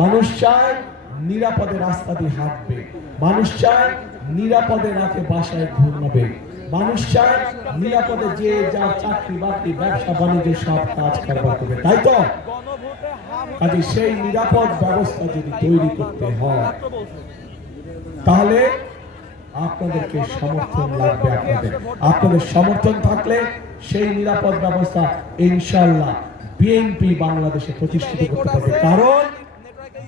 মানুষ চায় নিরাপদে রাস্তা দিয়ে হাঁটবে, মানুষ চায় নিরাপদে রাতে বাসায় ঘুমাবে, মানুষ চায় নিরাপদে যে যার চাকরি বাকরি ব্যবসা বাণিজ্য সব কাজ কারবার করবে, তাই তো? কাজে সেই নিরাপদ ব্যবস্থা যদি তৈরি করতে হয় তাহলে আপনাদেরকে সমর্থন লাগবে। আপনাদের সমর্থন থাকলে সেই নিরাপদ ব্যবস্থা ইনশাআল্লাহ বিএনপি বাংলাদেশে প্রতিষ্ঠিত করতে পারবে। কারণ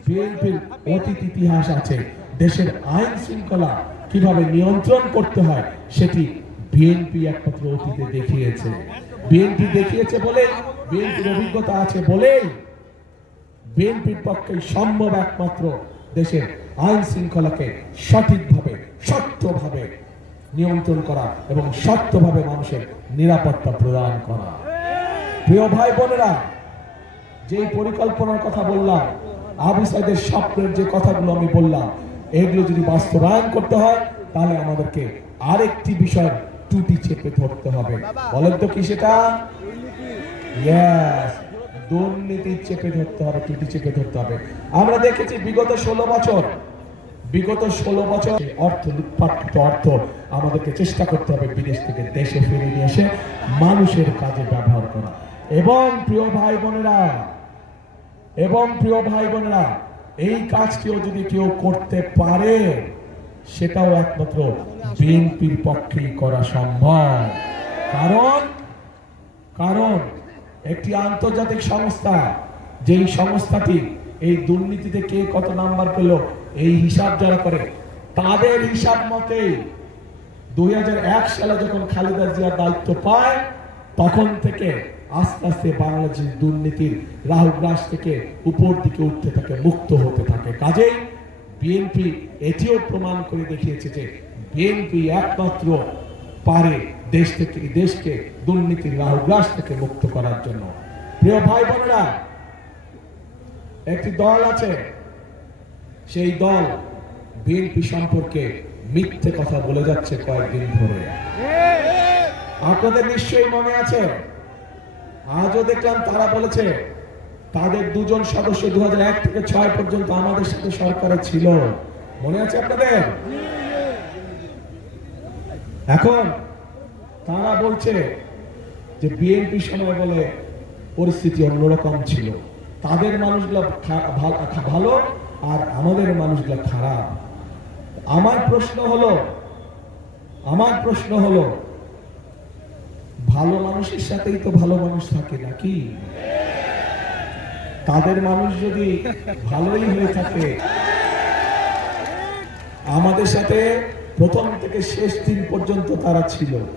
বিএনপির অতীত ইতিহাস আছে, দেশের আইন শৃঙ্খলা কিভাবে নিয়ন্ত্রণ করতে হয় সেটি বিএনপি একমাত্র অতীতে দেখিয়েছে। বিএনপি দেখিয়েছে বলে, বিএনপির অভিজ্ঞতা আছে বলে বিএনপির পক্ষে সম্ভব একমাত্র দেশের আইন শৃঙ্খলাকে সঠিকভাবে শক্তভাবে নিয়ন্ত্রণ করা এবং শক্তভাবে মানুষের নিরাপত্তা প্রদান করা। প্রিয় ভাই বোনেরা, যে পরিকল্পনার কথা বললাম, আবু সাইদের স্বপ্নের যে কথাগুলো আমি বললাম, এগুলো যদি বাস্তবায়ন করতে হয় তাহলে আমাদেরকে আরেকটি বিষয় টুটি চেপে ধরতে হবে। বলেন তো কি সেটা? ইয়েস, দুর্নীতি চেপে ধরতে হবে, টুটি চেপে ধরতে হবে। আমরা দেখেছি বিগত 16 বছর অর্থ লুটপাট অর্থ আমাদেরকে চেষ্টা করতে হবে বিদেশ থেকে দেশে ফিরে নিয়ে এসে মানুষের কাজে ব্যবহার করা। এবং প্রিয় ভাই বোনেরা, এই কাজটিও যদি কেউ করতে পারে সেটাও একমাত্র বিএনপির পক্ষেই করা সম্ভব। কারণ একটি আন্তর্জাতিক সংস্থা, যেই সংস্থাটি এই দুর্নীতিতে কে কত নাম্বার পেল এই হিসাব যারা করে, তাদের হিসাব মতে 2001 সালে যখন খালেদা জিয়া দায়িত্ব পায় তখন থেকে আস্তে আস্তে বাংলাদেশ দুর্নীতির রাহুগ্রাস থেকে উপর দিকে উঠতে থাকে, মুক্ত হতে থাকে। কাজেই বিএনপি এটিও প্রমাণ করে দেখিয়েছে যে বিএনপি একমাত্র পারে দেশকে দুর্নীতির রাহুগ্রাস থেকে মুক্ত করার জন্য। প্রিয় ভাই বোনেরা, একটি দল আছে, সেই দল বিএনপি সম্পর্কে মিথ্যে কথা বলে যাচ্ছে কয়েকদিন ধরে। আপনাদের নিশ্চয়ই মনে আছে, আজও দেখলাম তারা বলেছে তাদের 2 জন সদস্য 2001 থেকে 2006 পর্যন্ত আমাদের সাথে সরকারে ছিল। মনে আছে আপনাদের? এখন তারা বলছে যে বিএনপি সময় বলে পরিস্থিতি অন্যরকম ছিল, তাদের মানুষগুলো ভালো আর আমাদের মানুষগুলো খারাপ। আমার প্রশ্ন হলো ভালো মানুষের সাথেই তো ভালো মানুষ থাকে নাকি? তাদের মানুষ যদি ভালোই হয়ে থাকে, আমাদের সাথে প্রথম থেকে শেষ দিন পর্যন্ত তারা ছিল।